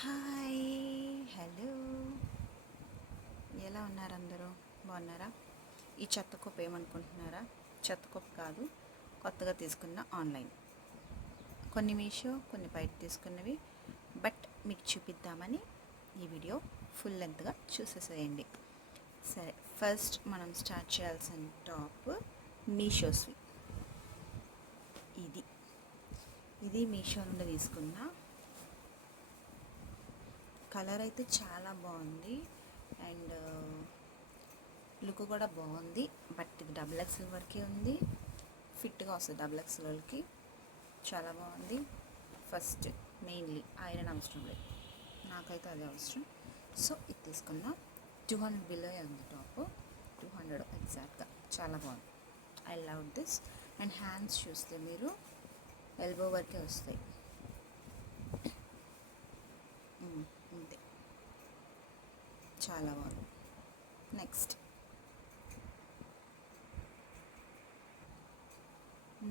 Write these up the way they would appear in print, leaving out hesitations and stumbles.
Hi, hello, ఎలా ఉన్నారు అందరూ? బాగున్నారా? ఈ చెత్త కుప్ప ఏమనుకుంటున్నారా? చెత్త కుప్ప కాదు, కొత్తగా తీసుకున్న ఆన్లైన్. కొన్ని మీషో, కొన్ని బయట తీసుకున్నవి. బట్ మీకు చూపిద్దామని ఈ వీడియో ఫుల్ లెంత్గా చూసేసేయండి. సరే, ఫస్ట్ మనం స్టార్ట్ చేయాల్సిన టాప్ మీషోస్వి. ఇది మీషో నుండి తీసుకున్న. కలర్ అయితే చాలా బాగుంది అండ్ లుక్ కూడా బాగుంది. బట్ ఇది డబుల్ ఎక్స్ఎల్ వరకే ఉంది. ఫిట్గా వస్తుంది డబుల్ ఎక్స్ఎల్కి. చాలా బాగుంది. ఫస్ట్ మెయిన్లీ ఐరన్ అవసరం లేదు, నాకైతే అదే అవసరం. సో ఇది తీసుకున్నా. 200 బిలో ఉంది టాప్, 200 ఎగ్జాక్ట్గా. చాలా బాగుంది. I love this. And hands చూస్తే మీరు ఎల్బో వరకే వస్తాయి. అంతే, చాలా బాగుంది.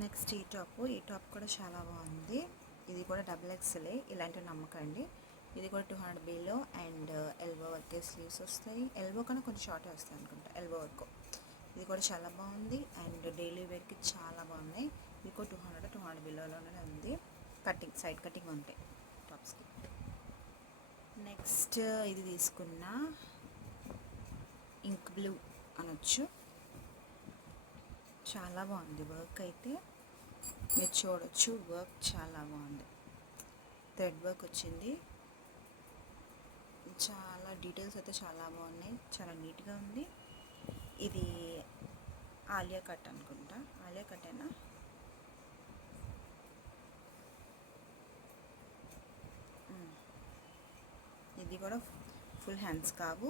నెక్స్ట్ ఈ టాప్ కూడా చాలా బాగుంది. ఇది కూడా డబుల్ ఎక్స్ఎల్. ఇలాంటివి నమ్మకండి. ఇది కూడా 200 బిలో అండ్ ఎల్బో వరకే స్లీవ్స్ వస్తాయి. ఎల్బో కన్నా కొంచెం షార్టే వస్తాయి అనుకుంటా, ఎల్బో వరకు. ఇది కూడా చాలా బాగుంది అండ్ డైలీ వేర్కి చాలా బాగున్నాయి. ఇది కూడా 200 బిలోలోనే ఉంది. కటింగ్, సైడ్ కటింగ్ ఉంటాయి టాప్స్కి. నెక్స్ట్ ఇది తీసుకున్న ఇంక్ బ్లూ అనొచ్చు. చాలా బాగుంది. వర్క్ అయితే మీరు చూడొచ్చు, వర్క్ చాలా బాగుంది. థ్రెడ్ వర్క్ వచ్చింది. చాలా డీటెయిల్స్ అయితే చాలా బాగున్నాయి. చాలా నీట్గా ఉంది. ఇది ఆలియా కట్ అనుకుంటా, ఆలియా కట్టేనా? ఇది కూడా ఫుల్ హ్యాండ్స్ కావు,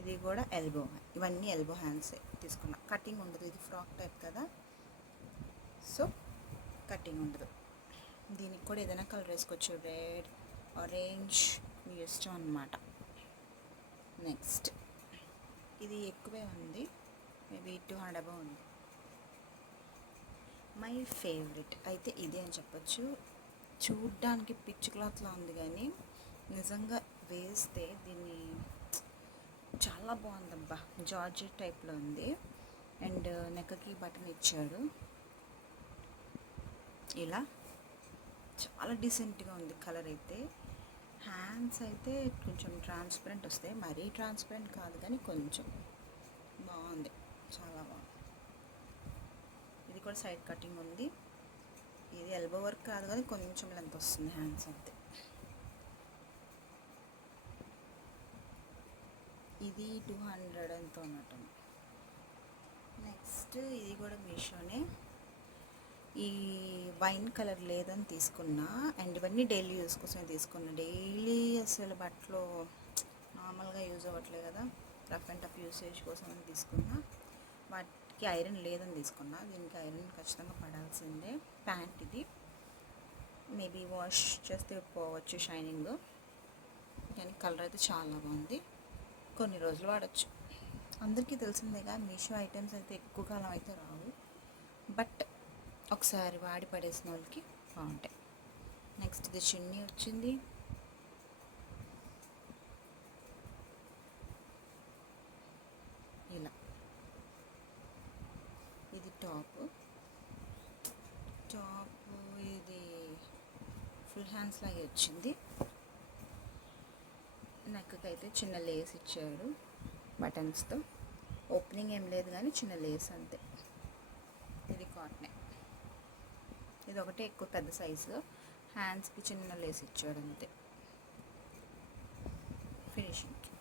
ఇది కూడా ఎల్బో. ఇవన్నీ ఎల్బో హ్యాండ్స్ తీసుకున్నా. కటింగ్ ఉండదు, ఇది ఫ్రాక్ టైప్ కదా, సో కటింగ్ ఉండదు. దీనికి కూడా ఏదైనా కలర్ వేసుకోవచ్చు, రెడ్, ఆరెంజ్, మీ ఇష్టం అన్నమాట. నెక్స్ట్ ఇది ఎక్కువే ఉంది, మేబీ 200 అబౌవ్ ఉంది. మై ఫేవరెట్ అయితే ఇదే అని చెప్పచ్చు. చూడ్డానికి పిచ్ క్లాత్లా ఉంది కానీ నిజంగా వేస్తే దీన్ని చాలా బాగుందబ్బా. జార్జెట్ టైప్లో ఉంది అండ్ నెక్కకి బటన్ ఇచ్చాడు. ఇలా చాలా డీసెంట్గా ఉంది. కలర్ అయితే, హ్యాండ్స్ అయితే కొంచెం ట్రాన్స్పరెంట్ వస్తాయి, మరీ ట్రాన్స్పరెంట్ కాదు కానీ కొంచెం బాగుంది, చాలా బాగుంది. ఇది కూడా సైడ్ కటింగ్ ఉంది. ఇది ఎల్బో వర్క్ కాదు కానీ కొంచెం లెంత్ వస్తుంది హ్యాండ్స్ అంతే. ఇది 200 ఎంతో ఉన్నట్టు. నెక్స్ట్ ఇది కూడా మీషోనే. ఈ వైన్ కలర్ లేదని తీసుకున్నా అండ్ ఇవన్నీ డైలీ యూస్ కోసమే తీసుకున్నా. డైలీ అసలు బట్టలు నార్మల్గా యూజ్ అవ్వట్లేదు కదా, రఫ్ అండ్ టఫ్ యూసేజ్ కోసం అని తీసుకున్నా. వాటికి ఐరన్ లేదని తీసుకున్నా. దీనికి ఐరన్ ఖచ్చితంగా పడాల్సిందే. ప్యాంట్ ఇది, మేబీ వాష్ చేస్తే పోవచ్చు షైనింగ్, కానీ కలర్ అయితే చాలా బాగుంది. కొన్ని రోజులు వాడచ్చు. అందరికీ తెలిసిందేగా, మీషో ఐటమ్స్ అయితే ఎక్కువ కాలం అయితే రావు, బట్ ఒకసారి వాడి పడేసిన వాళ్ళకి బాగుంటాయి. నెక్స్ట్ ఇది చున్నీ వచ్చింది. ఇలా ఇది టాప్. ఇది ఫుల్ హ్యాండ్స్ లాగే వచ్చింది. నెక్కకి అయితే చిన్న లేస్ ఇచ్చాడు బటన్స్తో. ఓపెనింగ్ ఏం లేదు కానీ చిన్న లేస్ అంతే. ఇది కాటనే. ఇది ఒకటే ఎక్కువ పెద్ద సైజు. హ్యాండ్స్కి చిన్న లేస్ ఇచ్చాడు అంతే. ఫినిషింగ్కి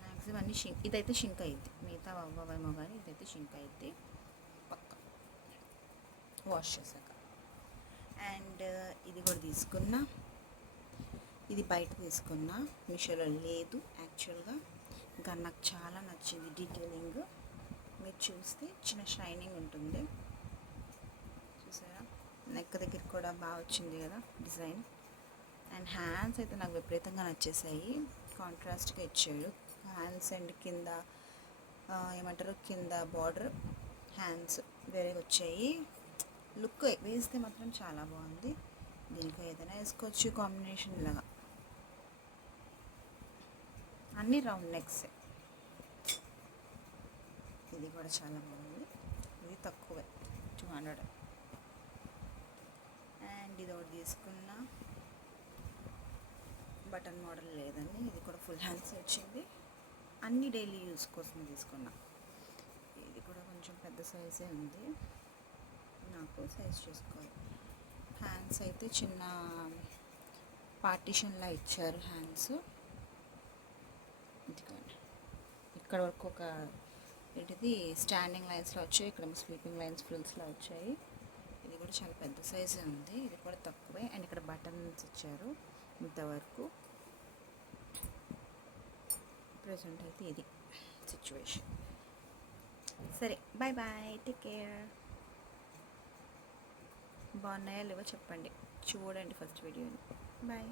మ్యాక్సిమం అన్నీ ఇదైతే షింక్ అయ్యిద్ది, మిగతా అవ్వవేమో కానీ ఇదైతే షింక్ అయ్యిద్ది పక్క వాష్ చేశాక. అండ్ ఇది కూడా తీసుకున్నా. ఇది బయట తీసుకున్నా, మీషోలో లేదు యాక్చువల్గా. ఇంకా నాకు చాలా నచ్చింది డీటెయిలింగ్. మీరు చూస్తే చిన్న షైనింగ్ ఉంటుంది, చూసారా? నెక్ దగ్గర కూడా బాగా వచ్చింది కదా డిజైన్. అండ్ హ్యాండ్స్ అయితే నాకు విపరీతంగా నచ్చేసాయి. కాంట్రాస్ట్గా ఇచ్చాడు హ్యాండ్స్ అండ్ కింద ఏమంటారు, కింద బార్డర్ హ్యాండ్స్ వేరేగా వచ్చాయి. లుక్ వేస్తే మాత్రం చాలా బాగుంది. దీనికి ఏదైనా వేసుకోవచ్చు కాంబినేషన్ లాగా. అన్నీ రౌండ్ నెక్స్. ఇది కూడా చాలా బాగుంది. ఇది తక్కువే 200. అండ్ ఇది ఒకటి తీసుకున్నా, బటన్ మోడల్ లేదండి. ఇది కూడా ఫుల్ హ్యాండ్స్ వచ్చింది. అన్ని డైలీ యూస్ కోసం తీసుకున్నా. ఇది కూడా కొంచెం పెద్ద సైజే ఉంది, నాకు సైజ్ చూసుకోవాలి. హ్యాండ్స్ అయితే చిన్న పార్టీషన్లా ఇచ్చారు హ్యాండ్స్. ఇదిగోండి, ఇక్కడ వరకు ఒక ఏంటిది స్టాండింగ్ లైన్స్లో వచ్చాయి, ఇక్కడ స్లీపింగ్ లైన్స్ ఫ్రిల్స్లో వచ్చాయి. ఇది కూడా చాలా పెద్ద సైజే ఉంది. ఇది కూడా తక్కువే. అండ్ ఇక్కడ బటన్స్ ఇచ్చారు ఇంతవరకు. ప్రెజెంట్ అయితే ఇది సిచ్యువేషన్. సరే, బాయ్ బాయ్, టేక్ కేర్. బాగున్నాయా లేవో చెప్పండి, చూడండి ఫస్ట్ వీడియోని. బాయ్.